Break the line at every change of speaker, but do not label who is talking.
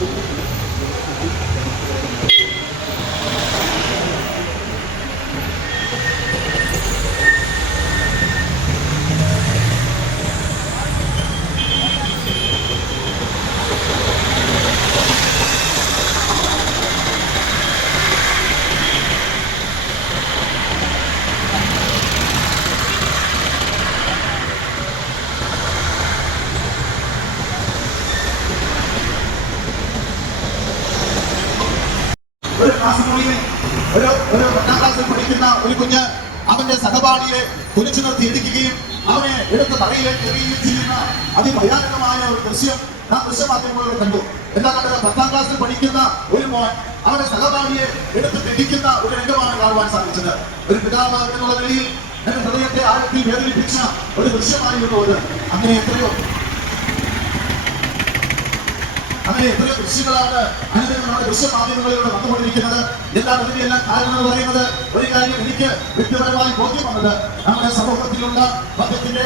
Thank you. ഒരു class മുറിയിൽ ഒരു ഒരു പത്താം ക്ലാസ്സിൽ പഠിക്കുന്ന ഒരു കുഞ്ഞ് അവന്റെ സഹപാഠിയെ കുലിച്ചു നിർത്തി ഇടിക്കുകയും അവനെ എടുത്ത് തറയിലേക്ക് എറിയുകയും ചെയ്യുന്ന അതിഭയാനകമായ ഒരു ദൃശ്യം നാം ദൃശ്യമാധ്യമങ്ങളിലൂടെ കണ്ടു. എന്താ കണ്ടത്? പത്താം ക്ലാസ്സിൽ പഠിക്കുന്ന ഒരു മോൻ അവന്റെ സഹപാഠിയെ എടുത്ത് തെറ്റിക്കുന്ന ഒരു രംഗമാണ് കാണുവാൻ സാധിച്ചത്. ഒരു പിതാവ് എന്നുള്ള നിലയിൽ എന്റെ ഹൃദയത്തെ ആഴത്തിൽ വേദനിപ്പിച്ച ഒരു ദൃശ്യമായിരുന്നു അത്. അങ്ങനെ എത്രയോ അങ്ങനെ എത്രയോ ദൃശ്യങ്ങളാണ് അനുദിനം നമ്മുടെ ദൃശ്യമാധ്യമങ്ങളിലൂടെ വന്നുകൊണ്ടിരിക്കുന്നത്. എന്താണ് ഇതിനെല്ലാം കാരണം പറയുന്നത് ഒരു കാര്യം എനിക്ക് വ്യക്തിപരമായി ബോധ്യം വന്നത് നമ്മുടെ സമൂഹത്തിലുള്ള മദ്യത്തിന്റെ